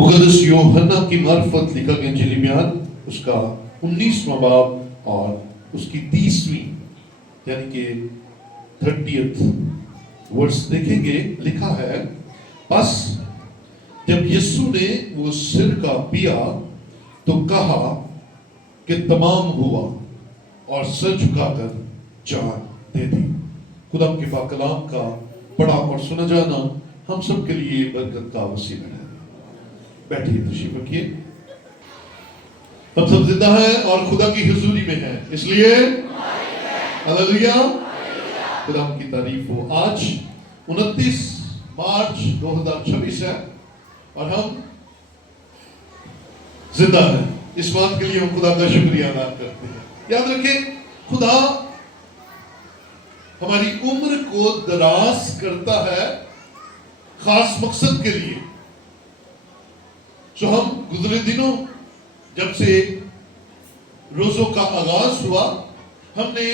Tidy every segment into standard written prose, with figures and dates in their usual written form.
مقدس یوحنا کی معرفت لکھا گیا انجیل بیان اس کا 19واں باب اور اس کی 30ویں یعنی کہ 30th ورس دیکھیں گے. لکھا ہے پس جب یسوع نے وہ سرکہ پیا تو کہا کہ تمام ہوا اور سر جھکا کر جان دے دی. خدا کے پاک کلام کا پڑھا اور سنا جانا ہم سب کے لیے برکت کا وسیلہ ہے. بیٹھیے تشریف رکھیے. ہم سب زندہ ہیں اور خدا کی حضوری میں ہیں اس لیے ہلیلویا خدا کی تعریف ہو. آج 29 مارچ 2026 ہے اور ہم زندہ ہیں. اس بات کے لیے ہم خدا کا شکریہ ادا کرتے ہیں. یاد رکھیں خدا ہماری عمر کو دراز کرتا ہے خاص مقصد کے لیے. ہم گزرے دنوں جب سے روزوں کا آغاز ہوا ہم نے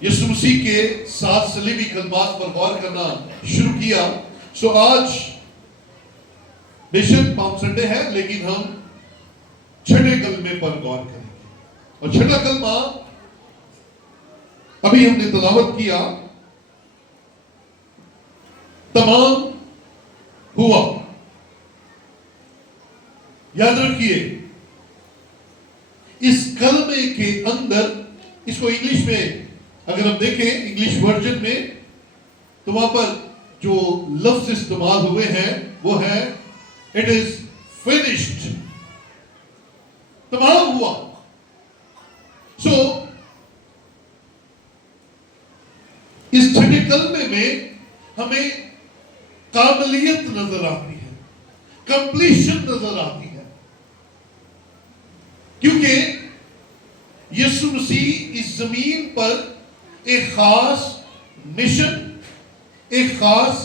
یسوع مسیح کے 7 صلیبی کلمات پر غور کرنا شروع کیا. آج بے شک پام سنڈے ہے لیکن ہم چھٹے کلمے پر غور کریں گے. اور چھٹا کلمہ ابھی ہم نے تلاوت کیا تمام ہوا. یاد رکھیے اس کلمے کے اندر اس کو انگلش میں اگر ہم دیکھیں انگلش ورژن میں تو وہاں پر جو لفظ استعمال ہوئے ہیں وہ ہے اٹ از فنشڈ. تمام ہوا. اس چھٹے کلمے میں ہمیں کاملیت نظر آتی ہے, کمپلیشن نظر آتی ہے, کیونکہ یسوع مسیح اس زمین پر ایک خاص مشن, ایک خاص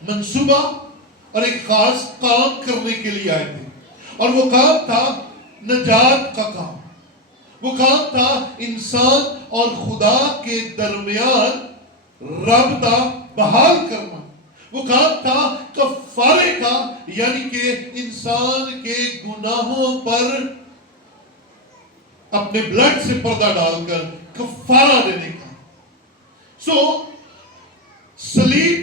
منصوبہ اور ایک خاص کام کرنے کے لیے آئے تھے. اور وہ کام تھا نجات کا کام. وہ کام تھا انسان اور خدا کے درمیان رابطہ بحال کرنا. وہ کام تھا کفارے کا یعنی کہ انسان کے گناہوں پر اپنے بلڈ سے پردہ ڈال کر کفارہ دینے کا. صلیب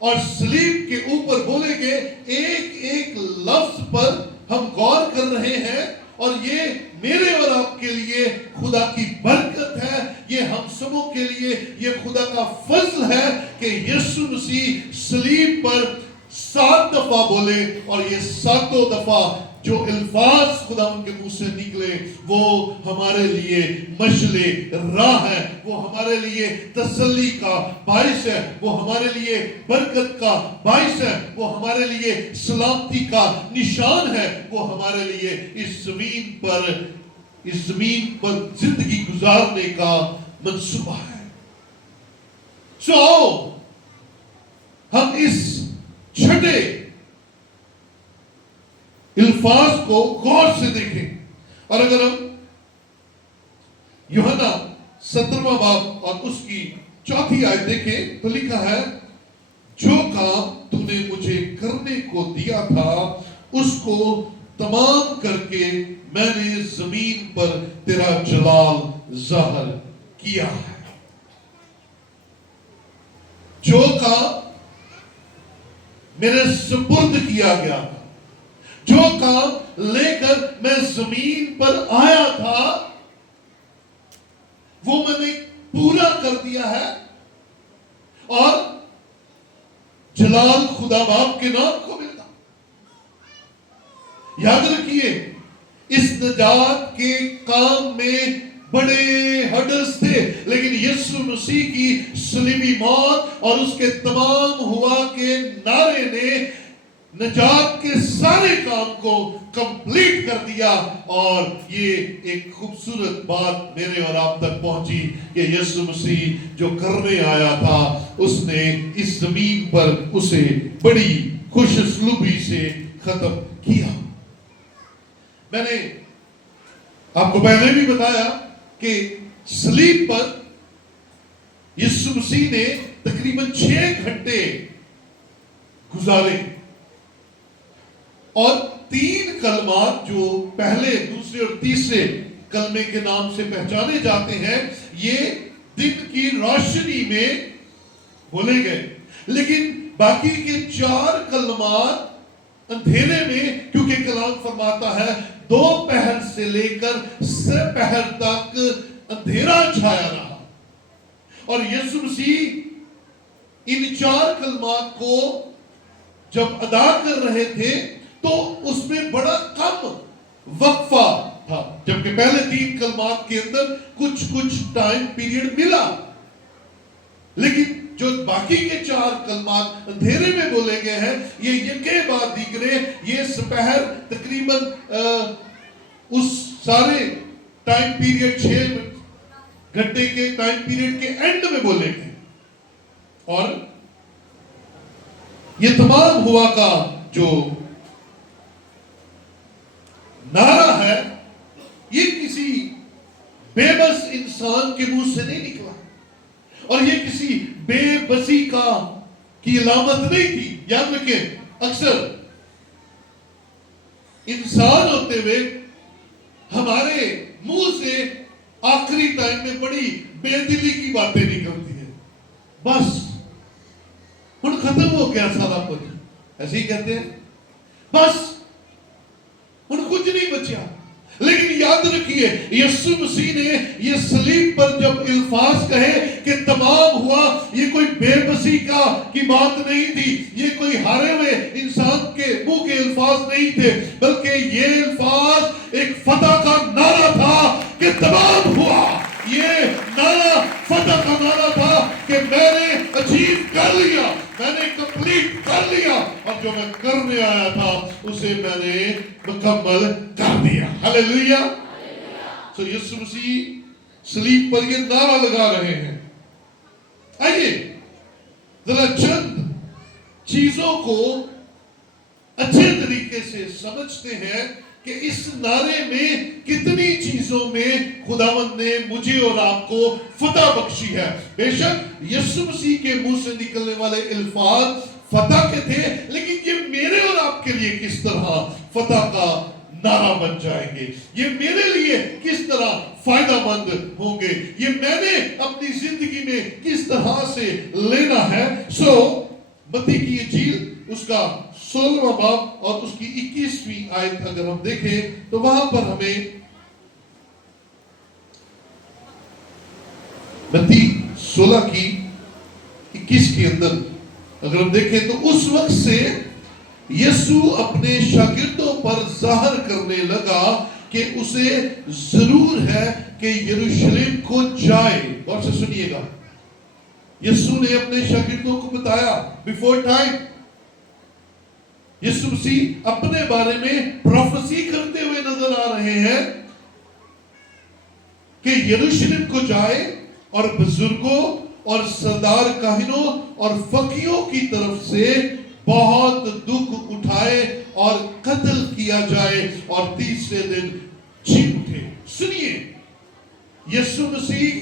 اور صلیب کے اوپر بولے گئے ایک ایک لفظ پر ہم غور کر رہے ہیں اور یہ میرے اور آپ کے لیے خدا کی برکت ہے. یہ ہم سبوں کے لیے یہ خدا کا فضل ہے کہ یسوع مسیح صلیب پر 7 دفعہ بولے اور یہ 7 دفعہ جو الفاظ خدا ان کے منہ سے نکلے وہ ہمارے لیے مشعل راہ ہے, وہ ہمارے لیے تسلی کا باعث ہے, وہ ہمارے لیے برکت کا باعث ہے, وہ ہمارے لیے سلامتی کا نشان ہے, وہ ہمارے لیے اس زمین پر زندگی گزارنے کا منصوبہ ہے. ہم اس چھٹے الفاظ کو غور سے دیکھیں اور اگر ہم یوحنا 17واں باب اور اس کی 4تھی آیت دیکھیں تو لکھا ہے جو کام تو نے مجھے کرنے کو دیا تھا اس کو تمام کر کے میں نے زمین پر تیرا جلال ظاہر کیا ہے. جو کام میرے سپرد کیا گیا تھا, جو کام لے کر میں زمین پر آیا تھا وہ میں نے پورا کر دیا ہے اور جلال خدا باپ کے نام کو ملتا. یاد رکھیے اس نجات کے کام میں بڑے ہڈلز تھے لیکن یسوع مسیح کی صلیبی موت اور اس کے تمام ہوا کے نعرے نے نجات کے سارے کام کو کمپلیٹ کر دیا. اور یہ ایک خوبصورت بات میرے اور آپ تک پہنچی کہ یسوع مسیح جو کرنے آیا تھا اس نے اس زمین پر اسے بڑی خوش اسلوبی سے ختم کیا. میں نے آپ کو پہلے بھی بتایا کہ صلیب پر یسوع مسیح نے تقریباً 6 گھنٹے گزارے اور 3 کلمات جو پہلے، دوسرے اور تیسرے کلمے کے نام سے پہچانے جاتے ہیں، یہ دن کی روشنی میں بولے گئے، لیکن باقی کے 4 کلمات اندھیرے میں، کیونکہ کلام فرماتا ہے دوپہر سے لے کر سپہر تک اندھیرا چھایا رہا، اور یسوع مسیح ان 4 کلمات کو جب ادا کر رہے تھے تو اس میں بڑا کم وقفہ تھا، جبکہ پہلے 3 کلمات کے اندر کچھ ٹائم پیریڈ ملا، لیکن جو باقی کے 4 کلمات اندھیرے میں بولے گئے ہیں، یہ یکے بعد دیگرے، یہ سپہر تقریباً اس سارے ٹائم پیریڈ 6 گھنٹے کے ٹائم پیریڈ کے اینڈ میں بولے گئے، اور یہ تمام ہوا کا جو نعرہ ہے، یہ کسی بے بس انسان کے منہ سے نہیں نکلا، اور یہ کسی بے بسی کی علامت نہیں تھی۔ یاد رکھیں، اکثر انسان ہوتے ہوئے ہمارے منہ سے آخری ٹائم میں بڑی بے دلی کی باتیں نکلتی ہیں، بس ہن ختم ہو گیا سارا کچھ، ایسے ہی کہتے ہیں، بس ہن کچھ نہیں بچیا۔ لیکن یاد رکھیے، یسوع مسیح نے یہ صلیب پر جب الفاظ کہے کہ تمام ہوا، یہ کوئی بے بسی کی بات نہیں تھی، یہ کوئی ہارے ہوئے انسان کے منہ کے الفاظ نہیں تھے، بلکہ یہ الفاظ ایک فتح کا نعرہ تھا کہ تمام ہوا۔ یہ نعرہ فتح کا نعرہ تھا کہ میں نے اچیو کر لیا، میں نے کمپلیٹ کر لیا، اور جو میں کرنے آیا تھا اسے میں نے مکمل کر دیا۔ ہاللیلویہ۔ تو یسوع مسیح صلیب پر یہ نعرہ لگا رہے ہیں۔ آئیے ذرا چند چیزوں کو اچھے طریقے سے سمجھتے ہیں کہ اس نعرے میں کتنی چیزوں میں خداوند نے مجھے اور آپ کو فتح بخشی ہے۔ بے شک یسوع مسیح کے منہ سے نکلنے والے الفاظ فتح کے تھے، لیکن یہ میرے اور آپ کے لیے کس طرح فتح کا نعرہ بن جائیں گے، یہ میرے لیے کس طرح فائدہ مند ہوں گے، یہ میں نے اپنی زندگی میں کس طرح سے لینا ہے۔ متی کی انجیل اس کا 16واں باب اور اس کی 21ویں آیت اگر ہم دیکھیں تو وہاں پر ہمیں متی 16 کی 21 کے اندر اگر ہم دیکھیں تو اس وقت سے یسوع اپنے شاگردوں پر ظاہر کرنے لگا کہ اسے ضرور ہے کہ یروشلم کو جائے۔ غور سے سنیے گا، یسوع نے اپنے شاگردوں کو بتایا بیفور ٹائم، یسوع مسیح اپنے بارے میں پروفیسی کرتے ہوئے نظر آ رہے ہیں کہ یروشلم کو جائے اور بزرگوں اور سردار کاہنوں اور فقیوں کی طرف سے بہت دکھ اٹھائے اور قتل کیا جائے اور تیسرے دن جی اٹھے۔ سنیے، یسوع مسیح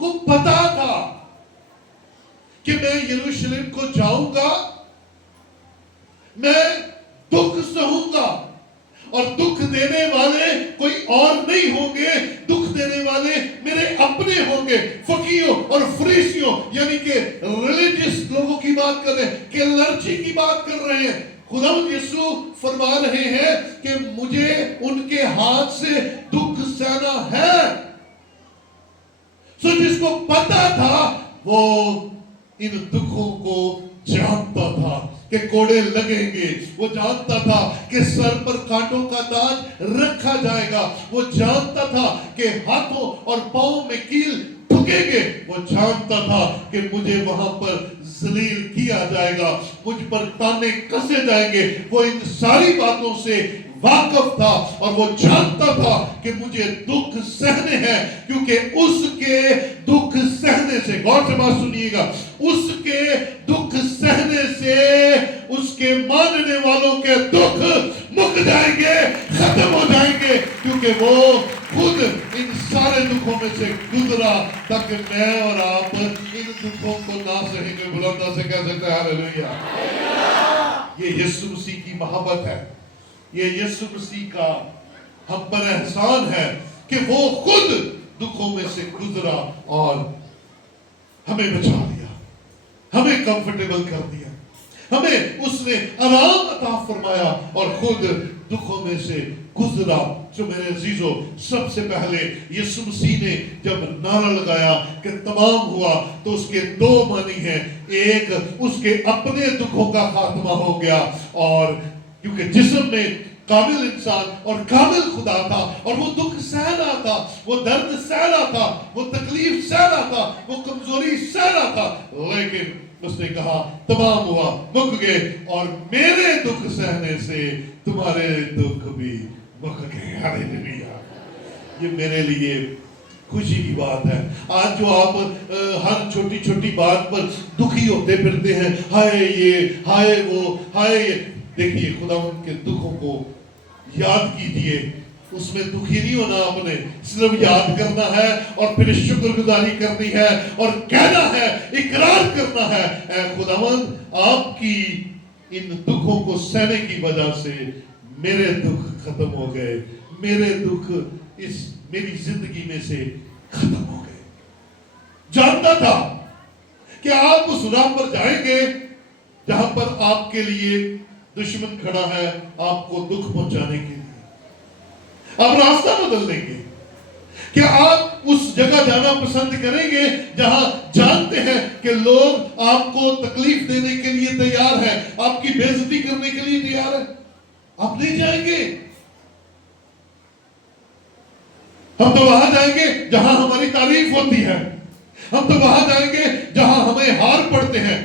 کو پتا تھا کہ میں یروشلم کو جاؤں گا، میں دکھ سہوں گا، اور دکھ دینے والے کوئی اور نہیں ہوں گے، دکھ دینے والے میرے اپنے ہوں گے، فقیوں اور فریسیوں، یعنی کہ ریلیجس لوگوں کی بات کر رہے ہیں، کہ لرچی کی بات کر رہے ہیں۔ خداوند یسوع فرما رہے ہیں کہ مجھے ان کے ہاتھ سے دکھ سہنا ہے۔ جس کو پتا تھا وہ ان دکھوں کو جانتا تھا کہ کوڑے لگیں گے، وہ جانتا تھا کہ سر پر کانٹوں کا تاج رکھا جائے گا، وہ جانتا تھا کہ ہاتھوں اور پاؤں میں کیل ٹھکیں گے، وہ جانتا تھا کہ مجھے وہاں پر ذلیل کیا جائے گا، مجھ پر تانے کسے جائیں گے۔ وہ ان ساری باتوں سے واقف تھا اور وہ جانتا تھا کہ مجھے دکھ سہنے ہیں، کیونکہ اس کے دکھ سہنے سے، غور سے بات سنیے گا، اس کے دکھ سہنے سے اس کے ماننے والوں کے دکھ مک جائیں گے، ختم ہو جائیں گے، کیونکہ وہ خود ان سارے دکھوں میں سے گزرا تاکہ میں اور آپ ان دکھوں کو نہ سہیں گے۔ بلندہ سے کہہ سکتے ہیں ہاللیلویہ۔ یہ یسوع مسیح کی محبت ہے۔ یہ یسوع مسیح کا ہم پر احسان ہے کہ وہ خود دکھوں میں سے گزرا اور ہمیں بچا لیا، ہمیں کمفرٹیبل کر دیا، ہمیں اس نے آرام عطا فرمایا اور خود دکھوں میں سے گزرا۔ جو میرے عزیزو، سب سے پہلے یسوع مسیح نے جب نعرہ لگایا کہ تمام ہوا، تو اس کے دو معنی ہیں۔ ایک، اس کے اپنے دکھوں کا خاتمہ ہو گیا، اور کیونکہ جسم میں کامل انسان اور کامل خدا تھا، اور وہ دکھ سہ رہا تھا، وہ درد سہ رہا تھا، وہ تکلیف سہ رہا تھا، وہ کمزوری سہ رہا تھا، لیکن اس نے کہا تمام ہوا، مک گئے، اور میرے دکھ سہنے سے تمہارے دکھ بھی مک گئے۔ ہاللیلویہ! یہ میرے لیے خوشی کی بات ہے۔ آج جو آپ ہر چھوٹی چھوٹی بات پر دکھی ہوتے پھرتے ہیں، ہائے یہ، ہائے وہ، ہائے یہ، دیکھیے خدا ان کے دکھوں کو یاد کیجئے۔ اس میں دکھی نہیں ہونا، آپ نے صرف یاد کرنا ہے اور پھر شکر گزاری کرنی ہے اور کہنا ہے، اقرار کرنا ہے، اے خداوند آپ کی ان دکھوں کو سہنے کی وجہ سے میرے دکھ ختم ہو گئے، میرے دکھ اس میری زندگی میں سے ختم ہو گئے۔ جانتا تھا کہ آپ اس راہ پر جائیں گے جہاں پر آپ کے لیے دشمن کھڑا ہے، آپ کو دکھ پہنچانے کے لیے۔ آپ راستہ بدل لیں گے کہ آپ اس جگہ جانا پسند کریں گے جہاں جانتے ہیں کہ لوگ آپ کو تکلیف دینے کے لیے تیار ہیں، آپ کی بے عزتی کرنے کے لیے تیار ہیں۔ آپ نہیں جائیں گے۔ ہم تو وہاں جائیں گے جہاں ہماری تعریف ہوتی ہے، ہم تو وہاں جائیں گے جہاں ہمیں ہار پڑتے ہیں،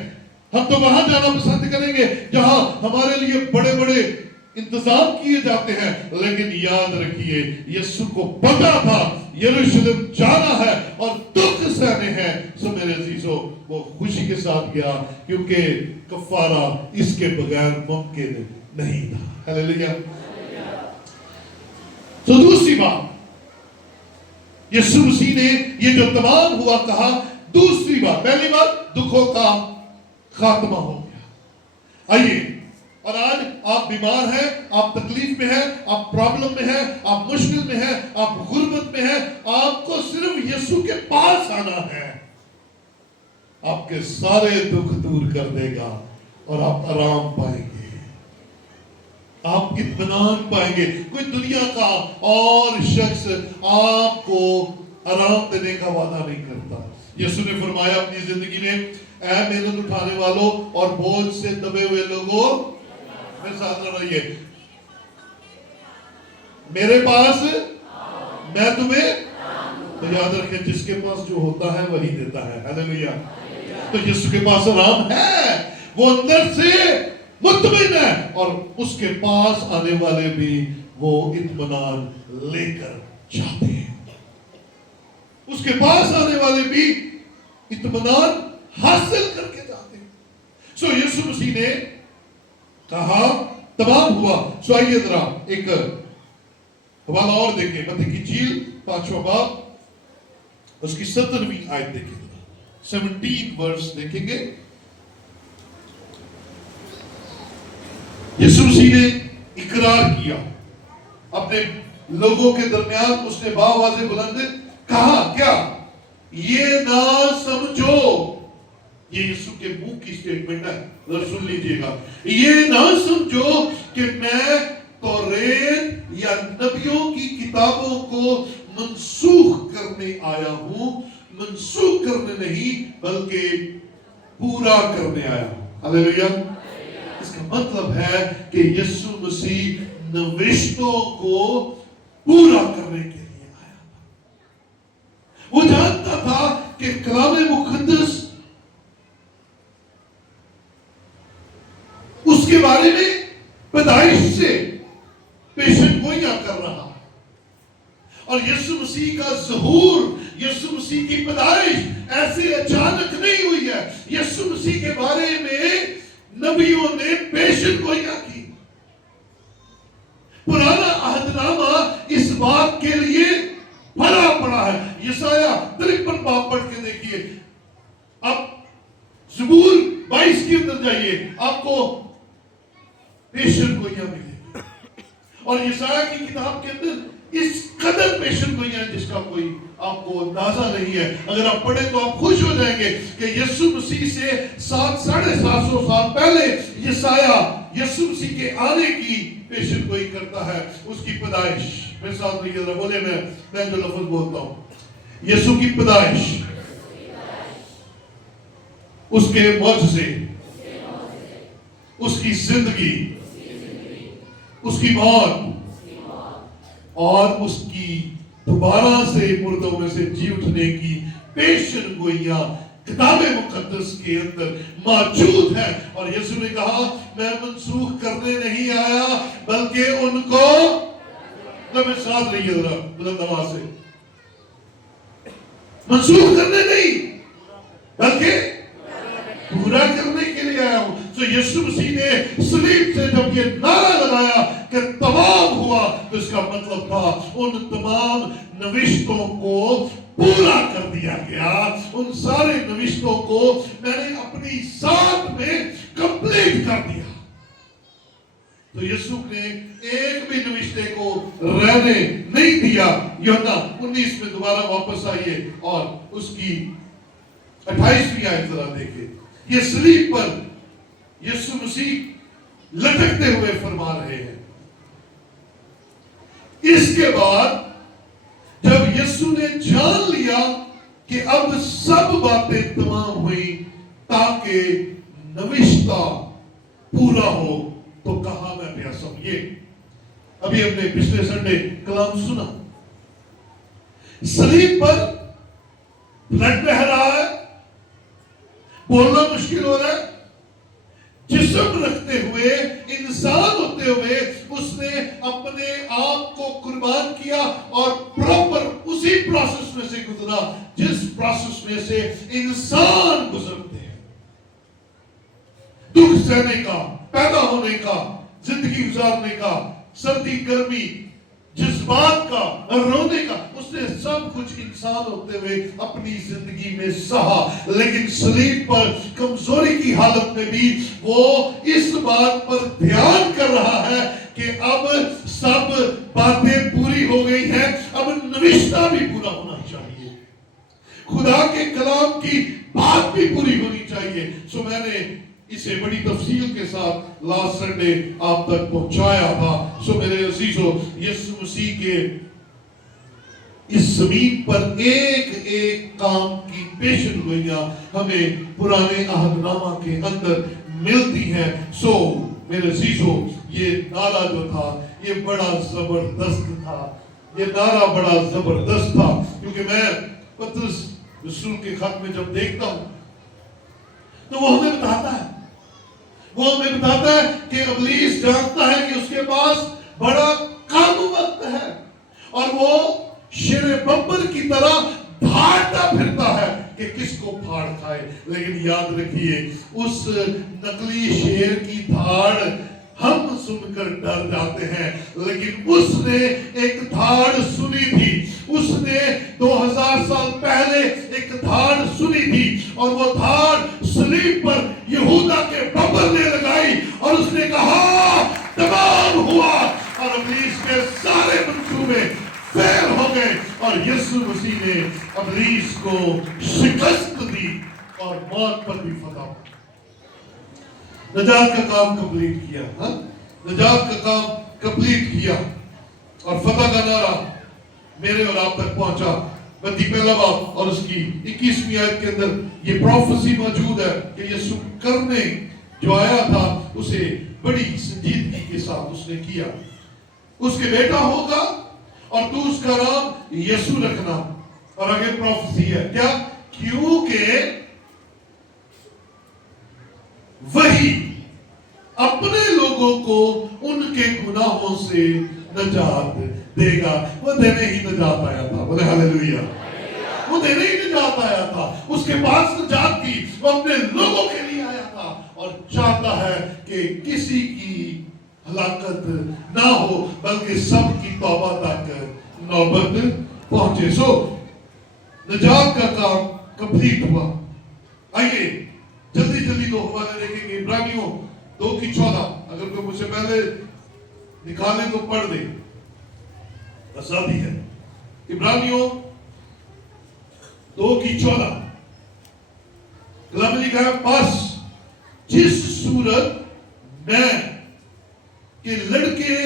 ہم تو وہاں جانا پسند کریں گے جہاں ہمارے لیے بڑے بڑے انتظام کیے جاتے ہیں۔ لیکن یاد رکھیے، یسوع کو پتا تھا یروشلم جانا ہے اور دکھ سہنے ہیں، سو میرے عزیزو وہ خوشی کے ساتھ گیا، کیونکہ کفارہ اس کے بغیر ممکن نہیں تھا۔ ہاللیلویہ! تو دوسری بات، یسوع مسیح نے یہ جو تمام ہوا کہا، دوسری بات، پہلی بات دکھوں کا خاتمہ ہو گیا۔ آئیے، اور آج آپ بیمار ہیں، آپ تکلیف میں ہیں، آپ پرابلم میں ہیں، آپ مشکل میں ہیں، آپ غربت میں ہیں، آپ کو صرف یسوع کے پاس آنا ہے، آپ کے سارے دکھ دور کر دے گا اور آپ آرام پائیں گے، آپ اطمینان پائیں گے۔ کوئی دنیا کا اور شخص آپ کو آرام دینے کا وعدہ نہیں کرتا۔ یسوع نے فرمایا اپنی زندگی میں، اے محنت اٹھانے والوں اور بوجھ سے دبے ہوئے لوگوں، میرے ساتھ رہیے، میرے پاس میں تمہیں، تو یاد رکھیں جس کے پاس جو ہوتا ہے وہی دیتا ہے۔ ہاللیلویہ! تو یسوع کے پاس آرام ہے، وہ اندر سے مطمئن ہے، اور اس کے پاس آنے والے بھی وہ اطمینان لے کر جاتے ہیں۔ اس کے پاس آنے والے بھی اطمینان حاصل کر کے جاتے ہیں۔ سو یسوع مسیح نے کہا تمام ہوا۔ سو آئیے ذرا ایک حوالہ اور دیکھیں، متی کی انجیل 5واں باب، اس کی 17ویں آیت دیکھیں، 17 ورس دیکھیں گے۔ یسوع مسیح نے اقرار کیا اپنے لوگوں کے درمیان، اس نے باواضح بلند کہا، کیا یہ نہ سمجھو، یہ یسوع کے منہ کی سٹیٹمنٹ ہے، ذرا سن لیجئے گا، یہ نہ سمجھو کہ میں توریت یا نبیوں کی کتابوں کو منسوخ کرنے آیا ہوں، منسوخ کرنے نہیں بلکہ پورا کرنے آیا ہوں۔ ہاللیلویہ! اس کا مطلب ہے کہ یسوع مسیح نوشتوں کو پورا کرنے کے لیے آیا تھا۔ وہ جانتا تھا کہ کلام مقدس اس کے بارے میں پیدائش سے پیشن گوئیاں کر رہا، اور یسوع مسیح کا ظہور، یسوع مسیح کی پیدائش ایسے اچانک نہیں ہوئی ہے۔ یسوع مسیح کے بارے میں نبیوں نے پیشن گوئیاں کی۔ پرانا عہد نامہ اس بات کے لیے بھرا پڑا ہے۔ یسایہ 53 باب پڑھ کے دیکھیے، اب زبور 22 کے اندر جائیے، آپ کو پیشن گوئیاں ملیں گی۔ اور یسایہ کی کتاب کے اندر اس قدر پیشن گوئی ہیں جس کا کوئی آپ کو اندازہ نہیں ہے. اگر آپ پڑھیں تو آپ خوش ہو جائیں گے کہ یسوع مسیح سے 700-750 سال پہلے یسایہ یسوع مسیح کے آنے کی پیشن گوئی کرتا ہے. اس کی پیدائش میرے ساتھ نہیں ذرا بولے میں جو لفظ بولتا ہوں, یسوع کی پیدائش, اس کے معجزے, اس کی زندگی, اس کی موت اور اس کی دوبارہ سے مردوں میں سے جی اٹھنے کی پیشن گوئیاں کتاب مقدس کے اندر موجود ہے. اور یسوع نے کہا میں منسوخ کرنے نہیں آیا بلکہ ان کو میں ساتھ رہی ہے ذرا بلند آواز سے, منسوخ کرنے نہیں بلکہ پورا کرنے کے لیے آیا ہوں. تو یسوع مسیح نے صلیب سے جب یہ نعرہ لگایا کہ تمام ہوا تو اس کا مطلب تھا ان تمام نوشتوں کو پورا کر دیا گیا. ان سارے نوشتوں کو میں نے اپنی ذات میں کمپلیٹ کر دیا. تو یسوع نے ایک بھی نوشتے کو رہنے نہیں دیا. یوحنا 19 میں دوبارہ واپس آئیے اور اس کی 28ویں آیت ذرا دیکھیں. یہ صلیب پر یسوع مسیح لٹکتے ہوئے فرما رہے ہیں. اس کے بعد جب یسوع نے جان لیا کہ اب سب باتیں تمام ہوئی تاکہ نوشتہ پورا ہو تو کہا میں پیاسا ہوں. یہ ابھی ہم نے پچھلے سنڈے کلام سنا. صلیب پر بلڈ بہہ رہا ہے, بولنا مشکل ہو رہا ہے, جسم رکھتے ہوئے, انسان ہوتے ہوئے اس نے اپنے آپ کو قربان کیا اور پراپر اسی پروسیس میں سے گزرا جس پروسیس میں سے انسان گزرتے ہیں. دکھ سہنے کا, پیدا ہونے کا, زندگی گزارنے کا, سردی گرمی, جذبات کا, رونے کا, اس نے سب کچھ انسان ہوتے ہوئے اپنی زندگی میں سہا. لیکن صلیب پر کمزوری کی حالت میں بھی وہ اس بات پر دھیان کر رہا ہے کہ اب سب باتیں پوری ہو گئی ہیں, اب نوشتہ بھی پورا ہونا چاہیے, خدا کے کلام کی بات بھی پوری ہونی چاہیے. سو میں نے اسے بڑی تفصیل کے ساتھ لاسٹ سنڈے آپ تک پہنچایا تھا. سو میرے عزیزو, یسوع مسیح کے اس زمین پر ایک ایک کام کی پیشن گوئیاں ہمیں پرانے عہد نامہ کے اندر ملتی ہیں. سو میرے عزیزو, یہ نعرہ جو تھا یہ بڑا زبردست تھا. یہ نعرہ بڑا زبردست تھا کیونکہ میں پطرس رسول کے خط میں جب دیکھتا ہوں تو وہ ہمیں بتاتا ہے کہ ابلیس جانتا ہے کہ اس کے پاس بڑا کم وقت ہے اور وہ شیر ببر کی طرح بھاگتا پھرتا ہے کہ کس کو پھاڑ کھائے. لیکن یاد رکھیے, اس نقلی شیر کی دھاڑ ہم سن کر ڈر جاتے ہیں, لیکن اس نے ایک دھاڑ سنی تھی. اس نے 2000 سال پہلے ایک دھاڑ سنی تھی اور وہ دھاڑ صلیب پر یہودا کے ببر نے لگائی اور اس نے کہا تمام ہوا, اور ابلیس کے سارے منصوبے فیل ہو گئے اور یسوع مسیح نے ابلیس کو شکست دی اور موت پر بھی فتح پائی. نجات کا کام کمپلیٹ کیا, نجات کا کام کمپلیٹ کیا اور فتح کا نعرہ میرے اور آپ تک پہنچا. متی پہلا باب اور اس کی 21ویں آیت کے اندر یہ پروفیسی موجود ہے کہ یسوع کرنے جو آیا تھا اسے بڑی سنجیدگی کے ساتھ اس نے کیا. اس کے بیٹا ہوگا اور تو اس کا نام یسوع رکھنا. اور آگے پروفیسی ہے کیا, کیونکہ وہی اپنے لوگوں کو ان کے گناہوں سے نجات دے گا. وہ دینے ہی نجات آیا تھا, بولے ہاللیلویہ. وہ دینے ہی نجات آیا تھا, اس کے پاس نجات تھی, وہ اپنے لوگوں کے لیے آیا تھا اور چاہتا ہے کہ کسی کی ہلاکت نہ ہو بلکہ سب کی توبہ تک نوبت پہنچے. سو نجات کا کام کمپلیٹ ہوا. آئیے جلدی جلدی دو حوالے دیکھیں گے. عبرانیوں 2:14. اگر کوئی مجھ سے پہلے نکالے تو پڑھ دے، آزادی ہے۔ عبرانیوں 2:14 کلام میں لکھا ہے، بس جس صورت میں کہ لڑکے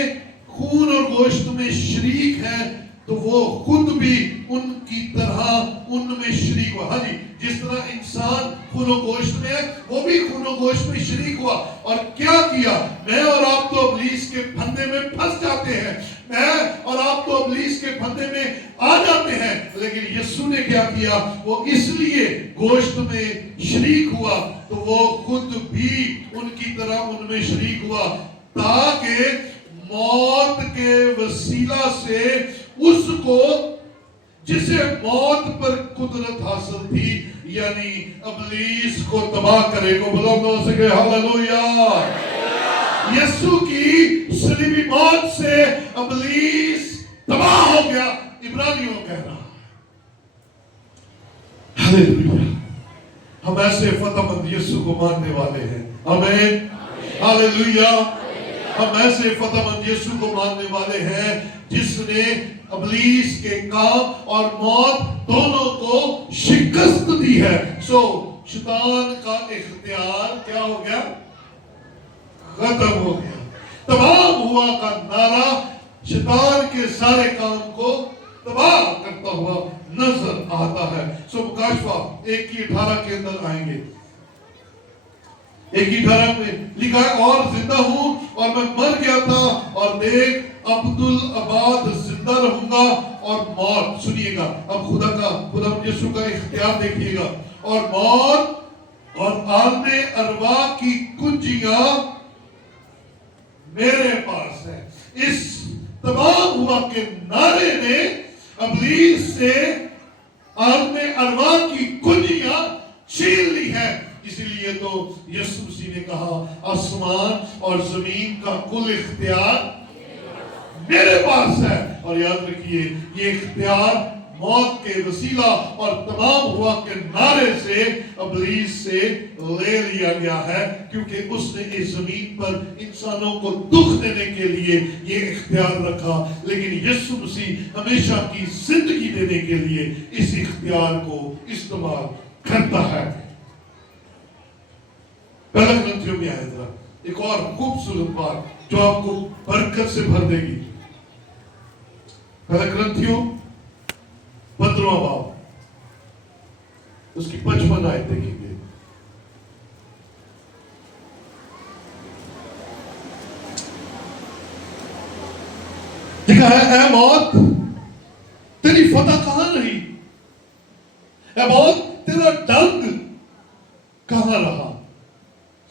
خون اور گوشت میں شریک ہیں تو وہ خود بھی ان کی طرح ان میں شریک ہوا۔ ہاں جی، جس طرح انسان خون و گوشت میں ہے وہ بھی خون و گوشت میں شریک ہوا۔ اور کیا کیا؟ میں اور آپ تو ابلیس کے پھندے میں پھنس جاتے ہیں، میں اور آپ تو ابلیس کے پھندے میں آ جاتے ہیں، لیکن یسوع نے کیا کیا؟ وہ اس لیے گوشت میں شریک ہوا تو وہ خود بھی ان کی طرح ان میں شریک ہوا، تاکہ موت کے وسیلہ سے اس کو جسے موت پر قدرت حاصل تھی، یعنی ابلیس کو تباہ کرے گا۔ بلند ہو سکے ہاللویا۔ یسوع کی صلیبی موت سے ابلیس تباہ ہو گیا، عبرانیوں کہہ رہا ہے۔ ہاللویا۔ ہم ایسے فتح مند یسوع کو ماننے والے ہیں، آمین، ہاللویا۔ ہم ایسے فتح مند یسوع کو ماننے والے ہیں جس نے ابلیس کے کام اور موت دونوں کو شکست دی ہے۔ سو شیطان کا اختیار کیا ہو گیا؟ ختم ہو گیا۔ تمام ہوا کا نعرہ شیطان کے سارے کام کو تباہ کرتا ہوا نظر آتا ہے۔ سو مکاشفہ 1:18 کے اندر آئیں گے۔ 1:18 میں لکھا ہے، اور زندہ ہوں اور میں مر گیا تھا اور دیکھ عبدالآباد زندہ رہوں گا اور موت، سنیے گا اب خدا یسوع کا اختیار دیکھیے گا، اور موت اور عالم ارواح کی کنجیاں میرے پاس ہے۔ اس تمام ہوا کے نعرے نے ابلیس سے عالم ارواح کی کنجیاں چھین لی ہے۔ اسی لیے تو یسوع مسیح نے کہا، آسمان اور زمین کا کل اختیار میرے پاس ہے۔ اور یاد رکھیے، یہ اختیار موت کے وسیلہ اور تمام ہوا کے نعرے سے ابلیس سے لے لیا گیا ہے، کیونکہ اس نے اس زمین پر انسانوں کو دکھ دینے کے لیے یہ اختیار رکھا، لیکن یسوع مسیح ہمیشہ کی زندگی دینے کے لیے اس اختیار کو استعمال کرتا ہے۔ پہلا کرنتھیوں میں آئے ذرا ایک اور خوبصورت بات جو آپ کو برکت سے بھر دے گی۔ پہلا کرنتھیوں 15واں باب اس کی 55 آیت دیکھیں گے۔ لکھا ہے، اے موت تیری فتح کہاں رہی؟ اے موت تیرا ڈنگ کہاں رہا؟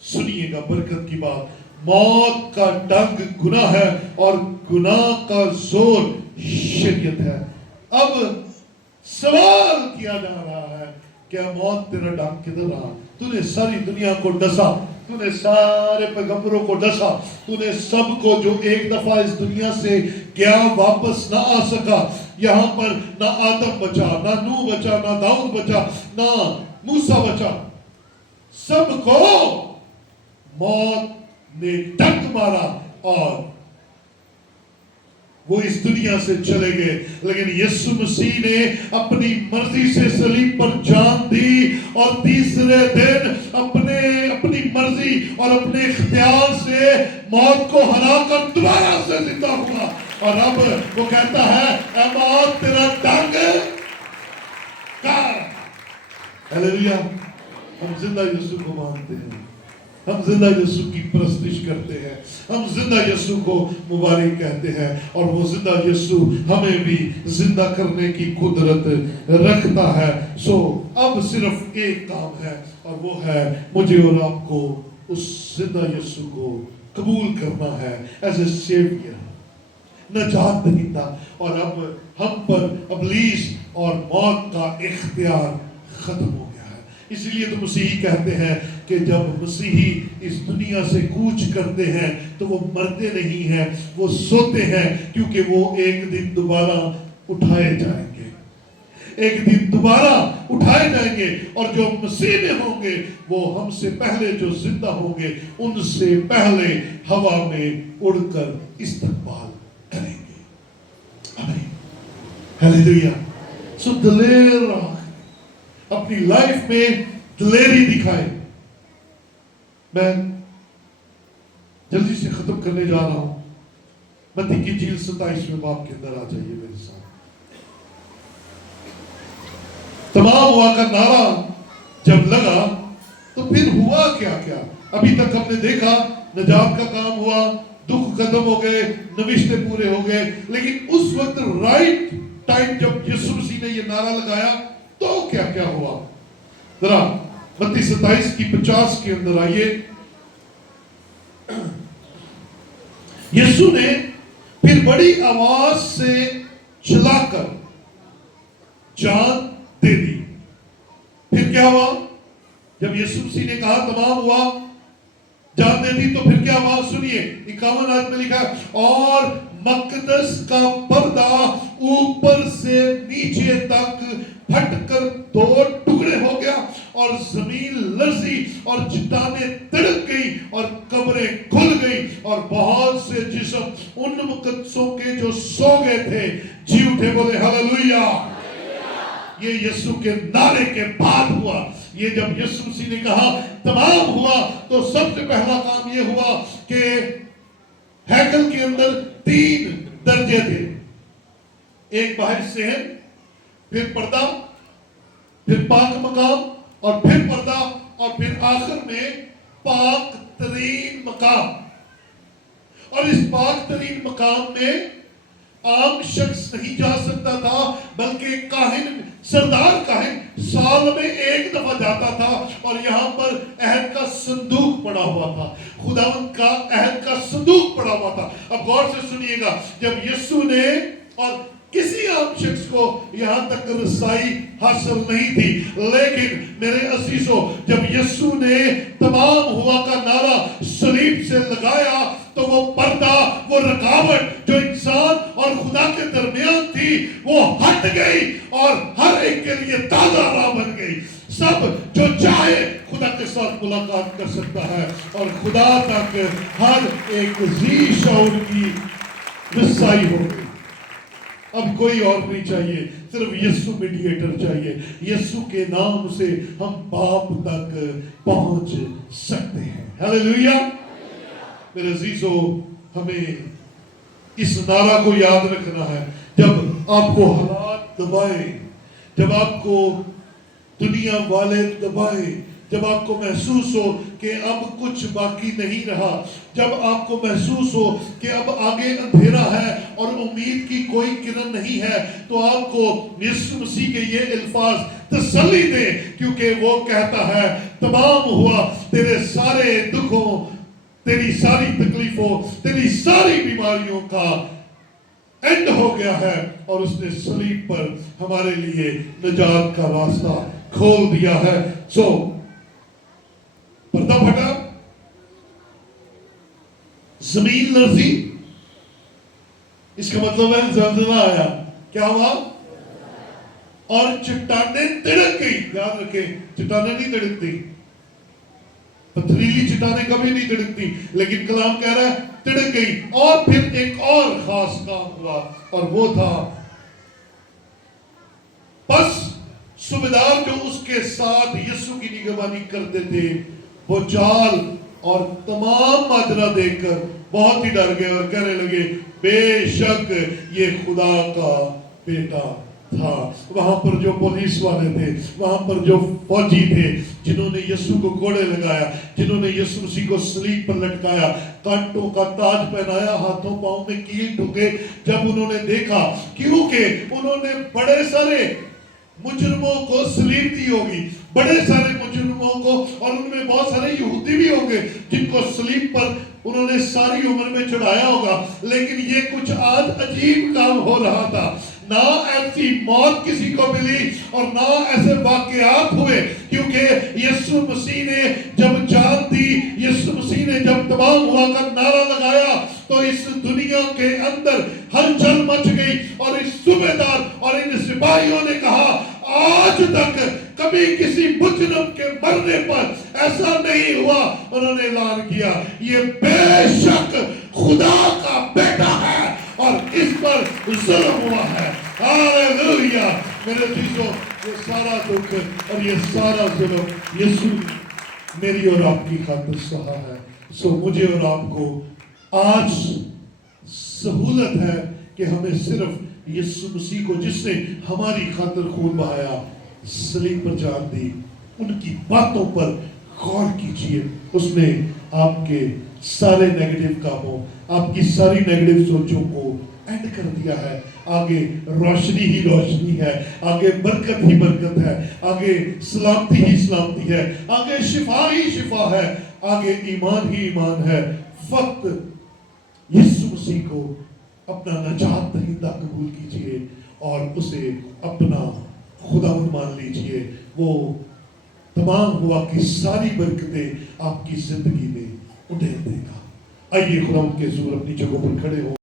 سنیے گا برکت کی بات، موت کا ڈنگ گناہ ہے اور گناہ کا زور شریعت ہے۔ اب سوال کیا جا رہا ہے کہ موت تیرا ڈنگ کدھر رہا؟ تو نے ساری دنیا کو ڈسا، تو نے سارے پیغمبروں کو ڈسا، تو نے سب کو جو ایک دفعہ اس دنیا سے کیا واپس نہ آ سکا۔ یہاں پر نہ آدم بچا، نہ نوح بچا، نہ داؤد بچا، نہ موسیٰ بچا، سب کو موت نے ڈنگ مارا اور وہ اس دنیا سے چلے گئے۔ لیکن یسوع مسیح نے اپنی مرضی سے صلیب پر جان دی اور تیسرے دن اپنی مرضی اور اپنے اختیار سے موت کو ہرا کر دوبارہ سے زندہ ہوا، اور اب وہ کہتا ہے، اے موت تیرا ڈنگ کہاں؟ ہاللویا۔ ہم زندہ یسوع کو مانتے ہیں، ہم زندہ یسوع کی پرستش کرتے ہیں، ہم زندہ یسوع کو مبارک کہتے ہیں، اور وہ زندہ یسوع ہمیں بھی زندہ کرنے کی قدرت رکھتا ہے۔ سو اب صرف ایک کام ہے، اور وہ ہے مجھے اور آپ کو اس زندہ یسوع کو قبول کرنا ہے ایز اے سیویئر، نجات دہندہ، اور اب ہم پر ابلیس اور موت کا اختیار ختم ہو گیا ہے۔ اس لیے تو مسیحی کہتے ہیں کہ جب مسیحی اس دنیا سے کوچ کرتے ہیں تو وہ مرتے نہیں ہیں، وہ سوتے ہیں، کیونکہ وہ ایک دن دوبارہ اٹھائے جائیں گے۔ ایک دن دوبارہ اٹھائے جائیں گے، اور جو مسیح میں ہوں گے وہ ہم سے پہلے جو زندہ ہوں گے ان سے پہلے ہوا میں اڑ کر استقبال کریں گے۔ آمین، ہیلیلویا۔ سو دلیر رہا، اپنی لائف میں دلیری دکھائے۔ میں جلدی سے ختم کرنے جا رہا ہوں۔ متی کی انجیل 27ویں باب کے اندر آ جائیے میرے ساتھ۔ تمام ہوا کا نعرہ جب لگا تو پھر ہوا کیا کیا؟ ابھی تک ہم نے دیکھا نجات کا کام ہوا، دکھ ختم ہو گئے، نوشتے پورے ہو گئے، لیکن اس وقت رائٹ ٹائم جب یسوع مسیح نے یہ نعرہ لگایا تو کیا کیا ہوا؟ ذرا متی 27 کی 50 کے اندر آئیے۔ یسوع نے پھر بڑی آواز سے چلا کر جان دے دی۔ پھر کیا ہوا؟ جب یسوع مسیح نے کہا تمام ہوا، جان دے دی، تو پھر کیا ہوا؟ سنیے 51 آیت میں لکھا ہے، اور مقدس کا پردہ اوپر سے نیچے تک پھٹ کر 2 ٹکڑے ہو گیا، اور زمین لرزی اور چٹانیں تڑپ گئی اور قبریں کھل گئی، اور بہت سے جسم ان مقدسوں کے جو سو گئے تھے جی اٹھے۔ بولے ہاللویا۔ یہ یسوع کے نعرے کے بعد ہوا۔ یہ جب یسوع مسیح نے کہا تمام ہوا تو سب سے پہلا کام یہ ہوا کہ ہیکل کے اندر 3 درجے تھے، ایک باہر صحن، پھر پردہ، پھر پاک مقام، اور پھر پردہ، اور پھر آخر میں پاک ترین مقام۔ اور اس پاک ترین مقام میں عام شخص نہیں جا سکتا تھا، بلکہ کاہن، سردار کاہن سال میں 1 دفعہ جاتا تھا، اور یہاں پر عہد کا صندوق پڑا ہوا تھا، خداوند کا عہد کا صندوق پڑا ہوا تھا۔ اب غور سے سنیے گا، جب یسوع نے، اور کسی عام شخص کو یہاں تک رسائی حاصل نہیں تھی، لیکن میرے عزیزوں جب یسوع نے تمام ہوا کا نعرہ صلیب سے لگایا تو وہ پردہ، وہ رکاوٹ جو انسان اور خدا کے درمیان تھی وہ ہٹ گئی، اور ہر ایک کے لیے تازہ راہ بن گئی۔ سب جو چاہے خدا کے ساتھ ملاقات کر سکتا ہے، اور خدا تک ہر ایک ذی شعور کی رسائی ہو گئی۔ اب کوئی اور نہیں چاہیے، صرف یسوع میڈیٹر چاہیے۔ یسوع کے نام سے ہم باپ تک پہنچ سکتے ہیں۔ ہیلیلویا۔ میرے عزیزو، ہمیں اس نعرہ کو یاد رکھنا ہے۔ جب آپ کو حالات دبائیں، جب آپ کو دنیا والے دبائیں، جب آپ کو محسوس ہو کہ اب کچھ باقی نہیں رہا، جب آپ کو محسوس ہو کہ اب آگے اندھیرا ہے اور امید کی کوئی کرن نہیں ہے، تو آپ کو یسوع مسیح کے یہ الفاظ تسلی دیں، کیونکہ وہ کہتا ہے تمام ہوا، تیرے سارے دکھوں، تیری ساری تکلیفوں، تیری ساری بیماریوں کا اینڈ ہو گیا ہے، اور اس نے صلیب پر ہمارے لیے نجات کا راستہ کھول دیا ہے۔ سو پردہ پھٹا، زمین لرزی، اس کا مطلب ہے زلزلہ آیا۔ کیا ہوا؟ اور چٹانیں تڑک گئی۔ یاد رکھیں، چٹانیں نہیں تڑکتی، پتھریلی چٹانیں کبھی نہیں تڑکتی، لیکن کلام کہہ رہا ہے تڑک گئی۔ اور پھر ایک اور خاص کام ہوا، اور وہ تھا پس صوبیدار جو اس کے ساتھ یسوع کی نگہبانی کرتے تھے، وہ جال اور تمام ماجرا دیکھ کر بہت ہی ڈر گئے، اور کہنے لگے بے شک یہ خدا کا بیٹا تھا۔ وہاں پر جو پولیس والے تھے، وہاں پر جو فوجی تھے، جنہوں نے یسوع کو کوڑے لگایا، جنہوں نے یسوع مسیح کو صلیب پر لٹکایا، کانٹوں کا تاج پہنایا، ہاتھوں پاؤں میں کیل ٹھوکے، جب انہوں نے دیکھا، کیونکہ انہوں نے بڑے سارے مجرموں کو صلیب دی ہوگی، بڑے سارے مجرموں کو، اور ان میں بہت سارے یہودی بھی ہوں گے جن کو صلیب پر انہوں نے ساری عمر میں چڑھایا ہوگا، لیکن یہ کچھ آج عجیب کام ہو رہا تھا۔ نہ ایسی موت کسی کو ملی اور نہ ایسے واقعات ہوئے، کیونکہ یسوع مسیح نے جب جان دی، یسوع مسیح نے جب تمام ہوا کا نعرہ لگایا، تو اس دنیا کے اندر ہلچل مچ گئی، اور اس صوبیدار اور ان سپاہیوں نے کہا آج تک کبھی کسی مجرم کے مرنے پر ایسا نہیں ہوا۔ انہوں نے اعلان کیا یہ بے شک خدا کا بیٹا ہے اور اس پر ظلم ہوا ہے۔ ہاللیلویہ۔ میرے عزیزو، یہ سارا دکھ اور یہ سارا ظلم یسوع میری اور آپ کی خاطر سہا ہے۔ سو مجھے اور آپ کو آج سہولت ہے کہ ہمیں صرف یسوع مسیح کو، جس نے ہماری خاطر خون بہایا، صلیب پر جان دی، ان کی باتوں پر غور کیجئے۔ اس نے آپ کے سارے نیگیٹو کاموں، آپ کی ساری نیگیٹو سوچوں کو اینڈ کر دیا ہے۔ آگے روشنی ہی روشنی ہے، آگے برکت ہی برکت ہے، آگے سلامتی ہی سلامتی ہے، آگے شفا ہی شفا ہے، آگے ایمان ہی ایمان ہے۔ فقط یسوع مسیح کو اپنا نجات دہندہ قبول کیجئے اور اسے اپنا خداوند مان لیجئے۔ وہ تمام ہوا کی ساری برکتیں آپ کی زندگی میں اڈھیل دے گا۔ آئیے خداوند کے حضور اپنی جگہوں پر کھڑے ہو۔